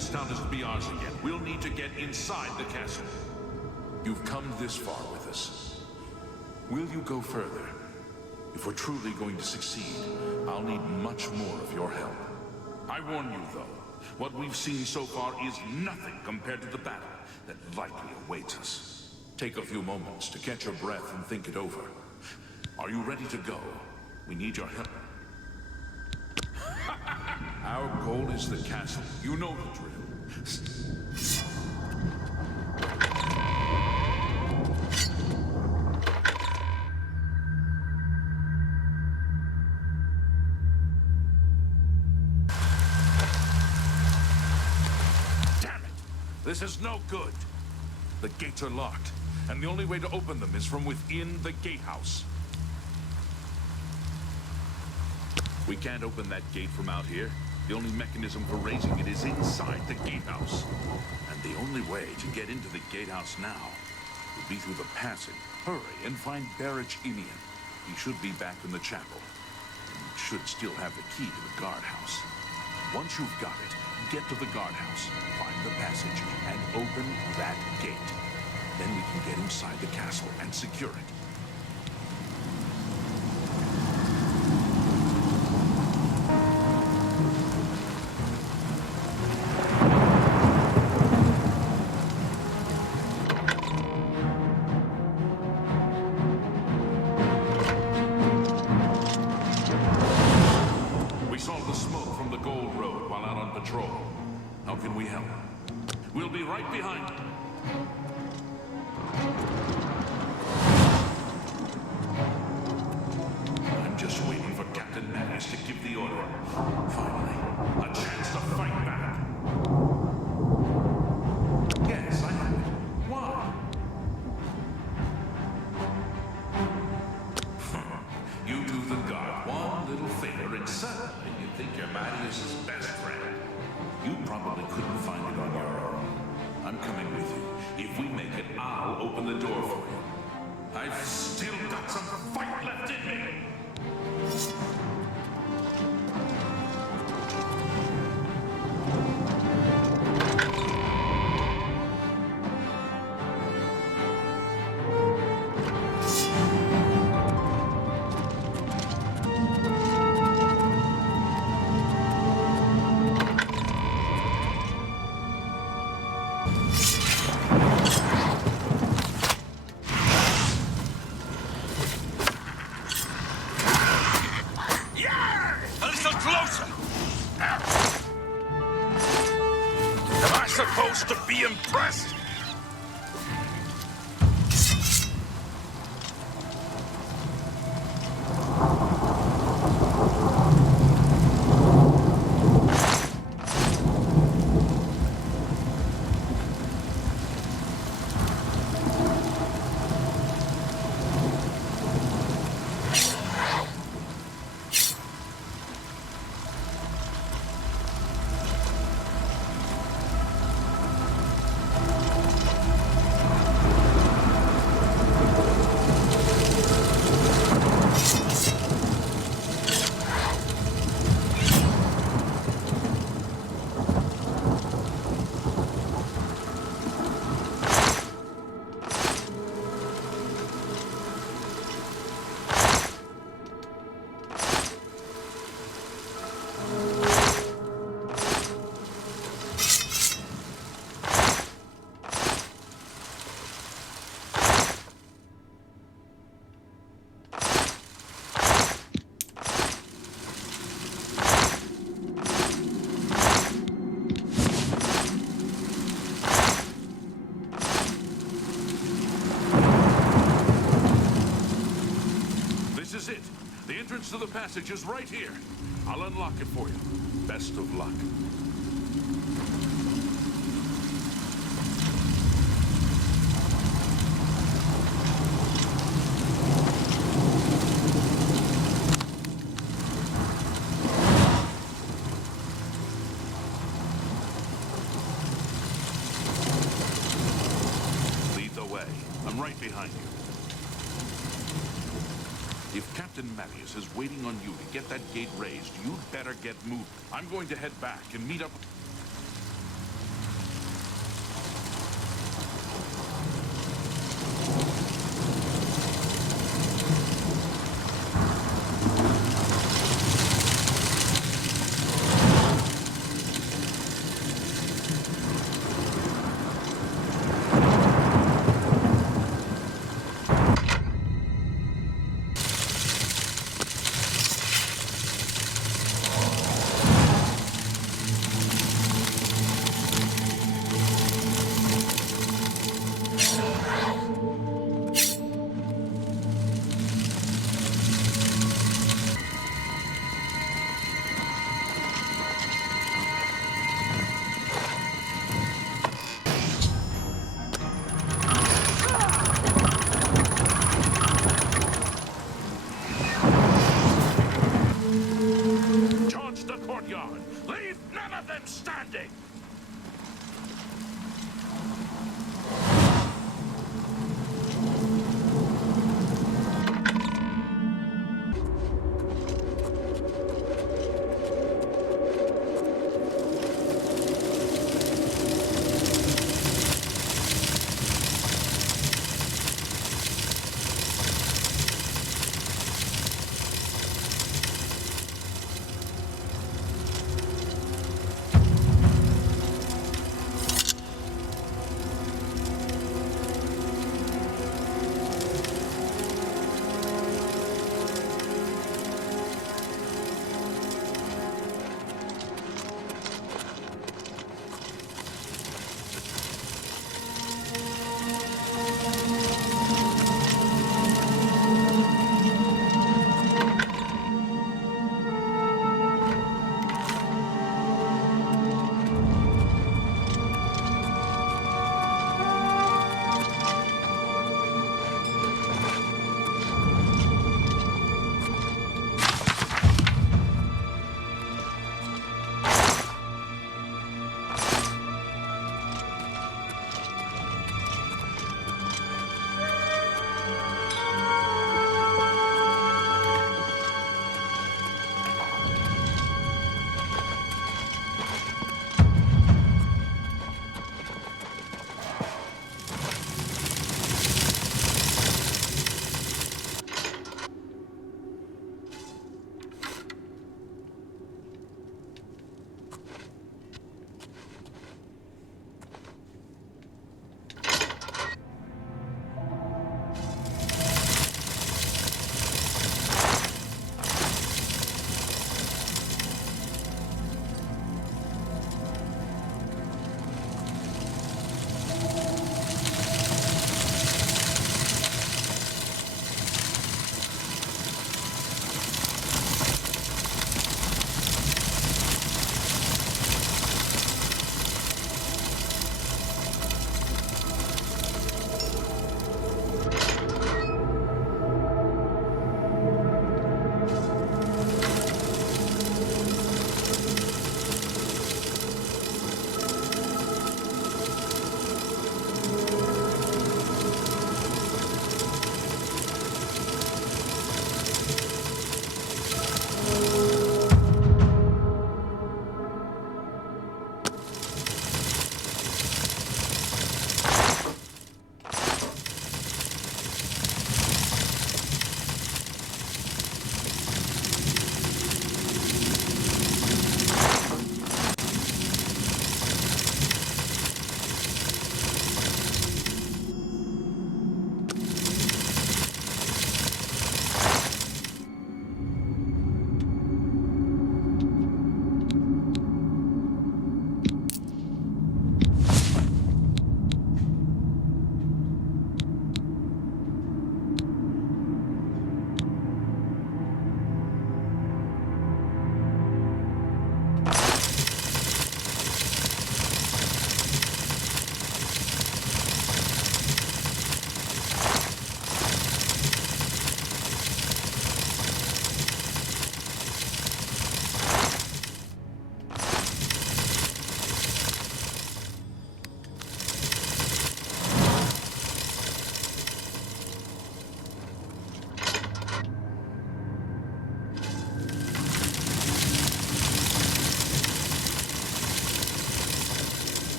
this town is to be ours again, we'll need to get inside the castle. You've come this far with us. Will you go further? If we're truly going to succeed, I'll need much more of your help. I warn you, though, what we've seen so far is nothing compared to the battle that likely awaits us. Take a few moments to catch your breath and think it over. Are you ready to go? We need your help. Our goal is the castle. You know the drill. Damn it! This is no good. The gates are locked, and the only way to open them is from within the gatehouse. We can't open that gate from out here. The only mechanism for raising it is inside the gatehouse. And the only way to get into the gatehouse now would be through the passage. Hurry and find Barrich Inian. He should be back in the chapel. And should still have the key to the guardhouse. Once you've got it, get to the guardhouse, find the passage, and open that gate. Then we can get inside the castle and secure it. How can we help? We'll be right behind you. I'm just waiting for Captain Mattis to give the order. Finally, a chance to fight back. Yes, I have it. Why? You do the guard one little favor and suddenly you think you're Mattias's best friend. You probably couldn't find it on your own. I'm coming with you. If we make it, I'll open the door for you. I've still got some fight left in me! Supposed to be impressed? The entrance to the passage is right here. I'll unlock it for you. Best of luck. Lead the way. I'm right behind you. If Captain Mattias is waiting on you to get that gate raised, you'd better get moving. I'm going to head back and meet up.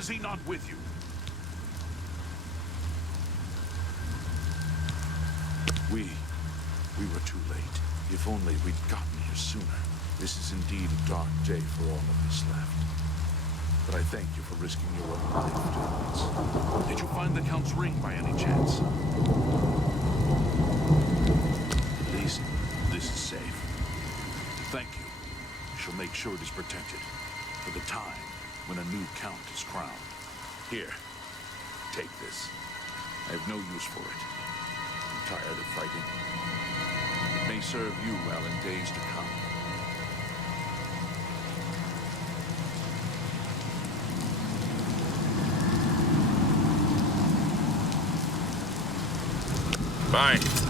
is he not with you? We were too late. If only we'd gotten here sooner. This is indeed a dark day for all of us left. But I thank you for risking your own life to do this. Did you find the Count's ring by any chance? At least this is safe. Thank you. I shall make sure it is protected for the time when a new Count is crowned. Here, take this. I have no use for it. I'm tired of fighting. It may serve you well in days to come. Bye.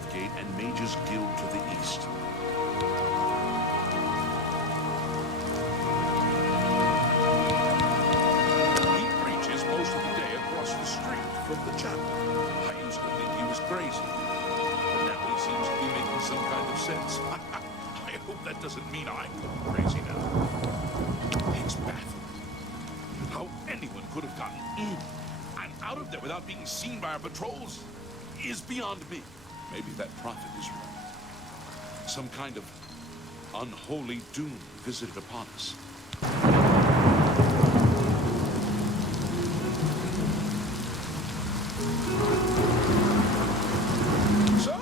north gate and Mage's Guild to the east. He preaches most of the day across the street from the chapel. I used to think he was crazy, but now he seems to be making some kind of sense. I hope that doesn't mean I'm going crazy now. It's baffling. How anyone could have gotten in and out of there without being seen by our patrols is beyond me. Maybe that prophet is right. Some kind of unholy doom visited upon us. So,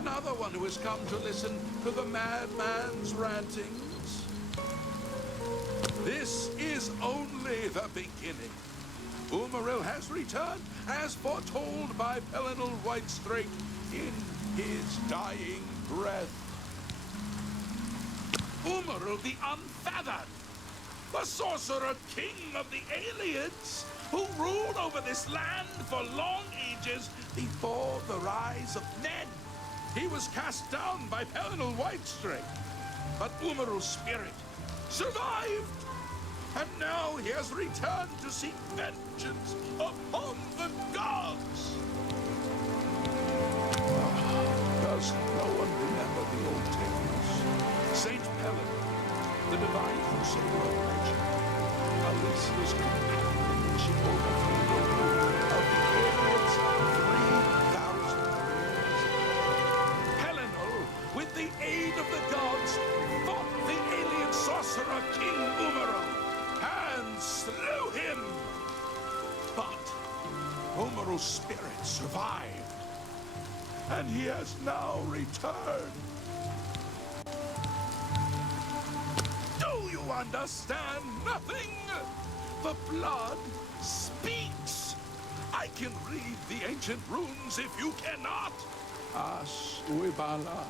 another one who has come to listen to the madman's rantings. This is only the beginning. Umaril has returned, as foretold by Pelinal Whitestrake in his dying breath. Umaril the Unfeathered, the sorcerer king of the aliens, who ruled over this land for long ages before the rise of men. He was cast down by Pelinal Whitestrake, but Umaril's spirit survived. And now he has returned to seek vengeance upon the gods! Does no one remember the old tales? Saint Pelin, the divine crusader of legend, Alicia's companion when she overthrew the rule of the aliens 3,000 years. Pelinal, with the aid of the gods, fought the alien sorcerer King Umaril and slew him. But Umaril's spirit survived, and he has now returned. Do you understand nothing? The blood speaks. I can read the ancient runes if you cannot. As uibala,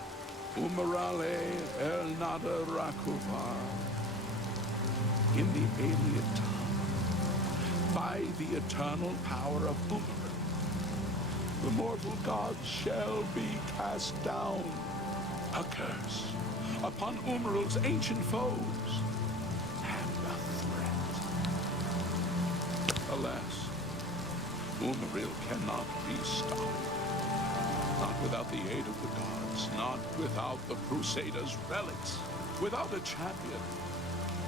umarale el nada rakuva. In the alien tongue, by the eternal power of Umaril, the mortal gods shall be cast down. A curse upon Umaril's ancient foes, and a threat. Alas, Umaril cannot be stopped. Not without the aid of the gods, not without the Crusaders' relics, without a champion.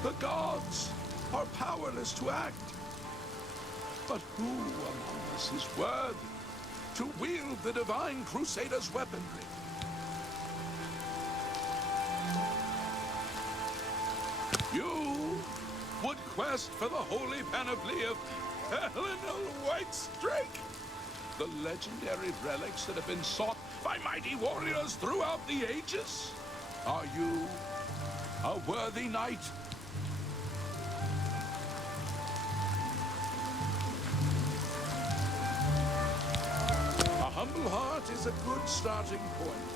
The gods are powerless to act. But who among us is worthy to wield the divine Crusader's weaponry? You would quest for the holy panoply of Pelinal Whitestrake, the legendary relics that have been sought by mighty warriors throughout the ages? Are you a worthy knight? Humble heart is a good starting point.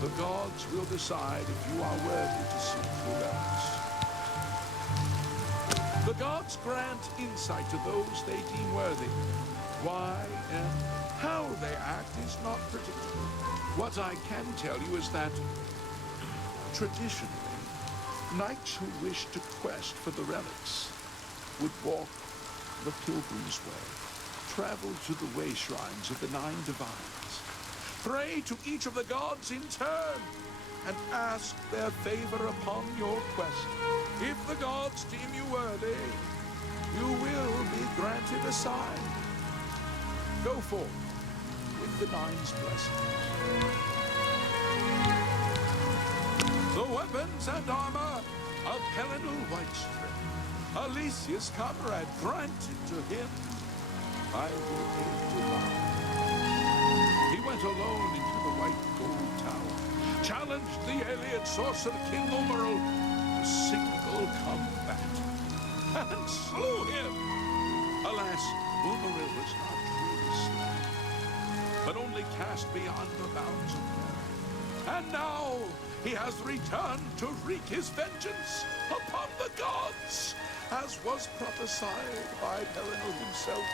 The gods will decide if you are worthy to seek the relics. The gods grant insight to those they deem worthy. Why and how they act is not predictable. What I can tell you is that, traditionally, knights who wish to quest for the relics would walk the pilgrim's way, travel to the way shrines of the 9 divines, pray to each of the gods in turn, and ask their favor upon your quest. If the gods deem you worthy, you will be granted a sign. Go forth with the 9's blessings. The weapons and armor of Pelinal Whitestrake, Alicia's comrade, granted to him by the aid divine. He went alone into the White Gold Tower, challenged the alien sorcerer King Umaril to single combat, and slew him. Alas, Umaril was not truly slain, but only cast beyond the bounds of merit. And now he has returned to wreak his vengeance upon the gods, as was prophesied by Pelinal himself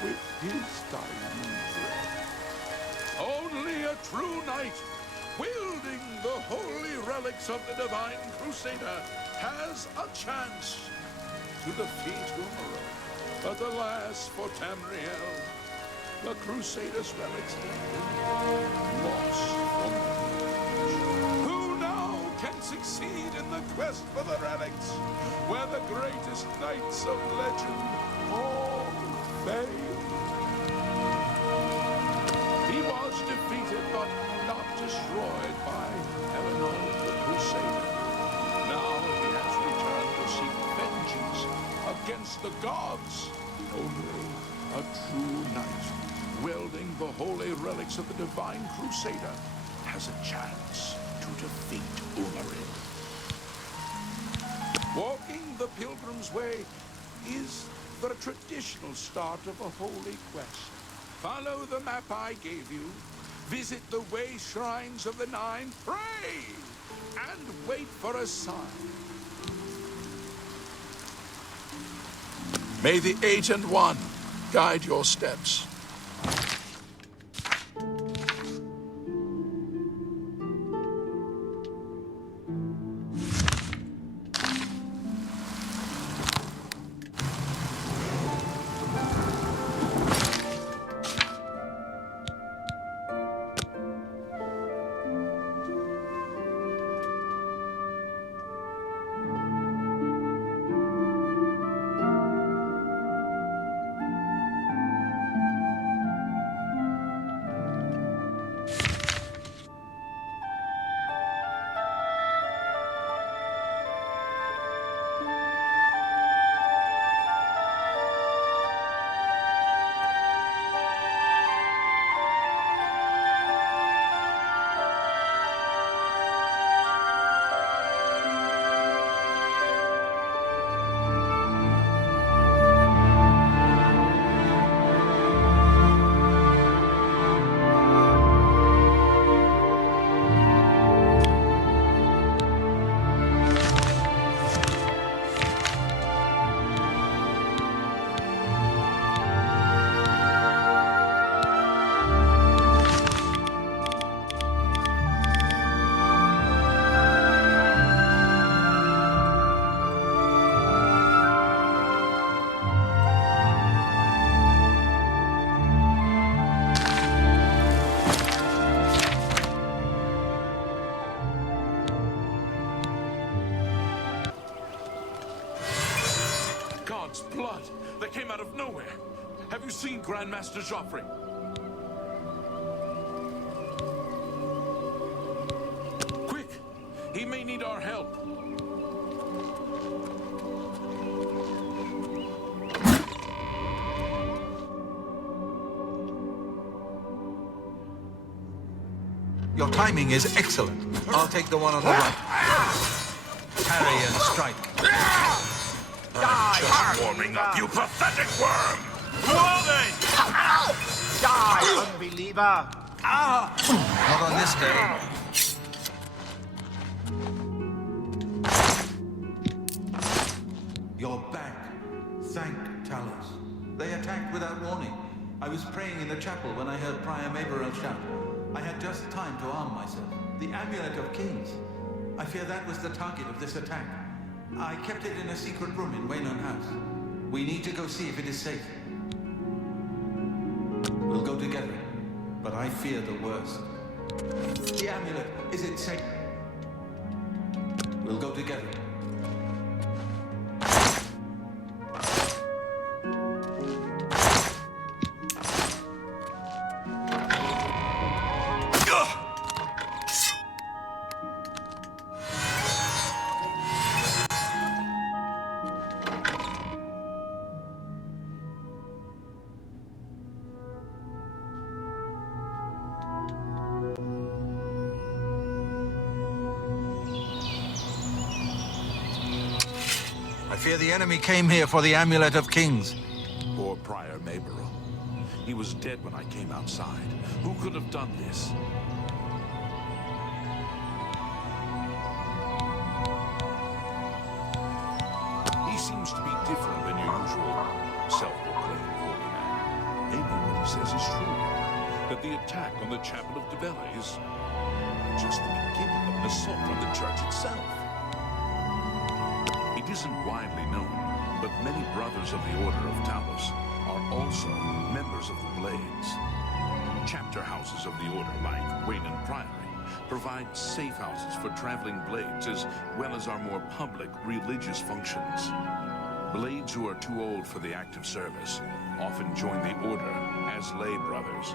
with his dying breath. Only a true knight, wielding the holy relics of the Divine Crusader, has a chance to defeat Umaru. But alas for Tamriel, the Crusader's relics have been lost for me. Who now can succeed in the quest for the relics, where the greatest knights of legend all failed? He was defeated, but not destroyed by Eleanor the Crusader. Now he has returned to seek vengeance against the gods. Only a true knight, wielding the holy relics of the Divine Crusader, has a chance to defeat Umaru. Walking the Pilgrim's Way is the traditional start of a holy quest. Follow the map I gave you, visit the way shrines of the Nine, pray, and wait for a sign. May the 8 and 1 guide your steps. Blood that came out of nowhere. Have you seen Grandmaster Joffrey? Quick! He may need our help. Your timing is excellent. I'll take the one on the right. Parry and strike. Just warming up, you pathetic worm! Who are they? Die, unbeliever! Not on this day. You're back. Thank Talos. They attacked without warning. I was praying in the chapel when I heard Prior Maberel shout. I had just time to arm myself. The Amulet of Kings. I fear that was the target of this attack. I kept it in a secret room in Waynon House. We need to go see if it is safe. We'll go together, but I fear the worst. The amulet, is it safe? We'll go together. I fear the enemy came here for the Amulet of Kings. Poor Prior Maberel. He was dead when I came outside. Who could have done this? He seems to be different than your usual self-proclaimed holy man. Maybe what he says is true. that the attack on the Chapel of Devella is just the beginning of an assault on the church itself. It isn't widely known, but many brothers of the Order of Talos are also members of the Blades. Chapter houses of the Order, like Wayne Priory, provide safe houses for traveling Blades as well as our more public religious functions. Blades who are too old for the active service often join the Order as lay brothers.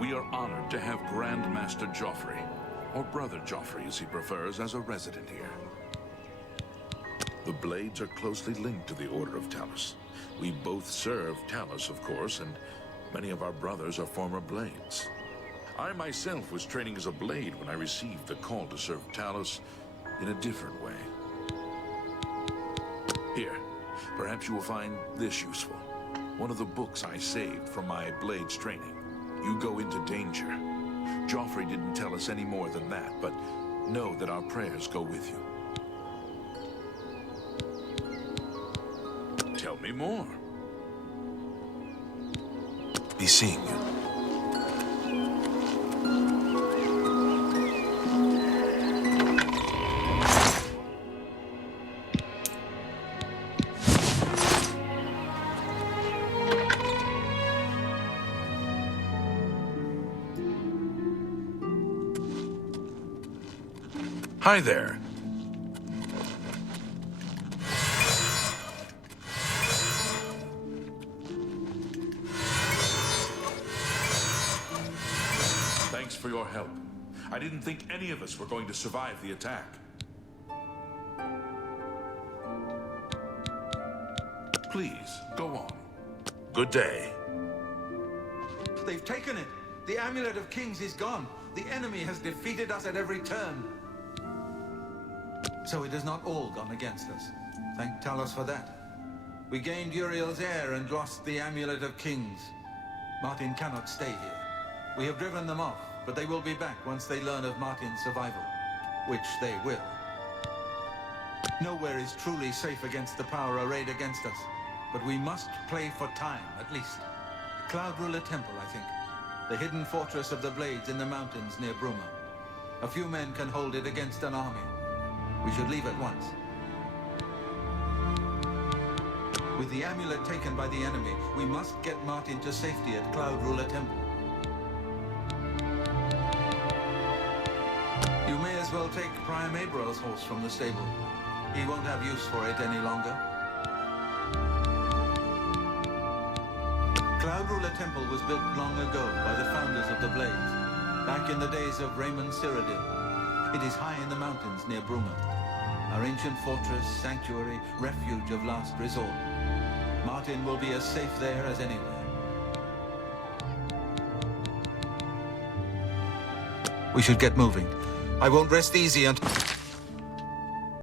We are honored to have Grand Master Joffrey, or Brother Joffrey as he prefers, as a resident here. The Blades are closely linked to the Order of Talos. We both serve Talos, of course, and many of our brothers are former Blades. I myself was training as a Blade when I received the call to serve Talos in a different way. Here, perhaps you will find this useful. One of the books I saved from my Blades training. You go into danger. Joffrey didn't tell us any more than that, but know that our prayers go with you. Tell me more. Be seeing you. Hi there. Thanks for your help. I didn't think any of us were going to survive the attack. Please, go on. Good day. They've taken it. The Amulet of Kings is gone. The enemy has defeated us at every turn. So it has not all gone against us. Thank Talos for that. We gained Uriel's heir and lost the Amulet of Kings. Martin cannot stay here. We have driven them off, but they will be back once they learn of Martin's survival. Which they will. Nowhere is truly safe against the power arrayed against us. But we must play for time, at least. Cloud Ruler Temple, I think. The hidden fortress of the Blades in the mountains near Bruma. A few men can hold it against an army. We should leave at once. With the amulet taken by the enemy, we must get Martin to safety at Cloud Ruler Temple. You may as well take Priam Abrel's horse from the stable. He won't have use for it any longer. Cloud Ruler Temple was built long ago by the founders of the Blades, back in the days of Raymond Cyrodiil. It is high in the mountains near Bruma. Our ancient fortress, sanctuary, refuge of last resort. Martin will be as safe there as anywhere. We should get moving. I won't rest easy until...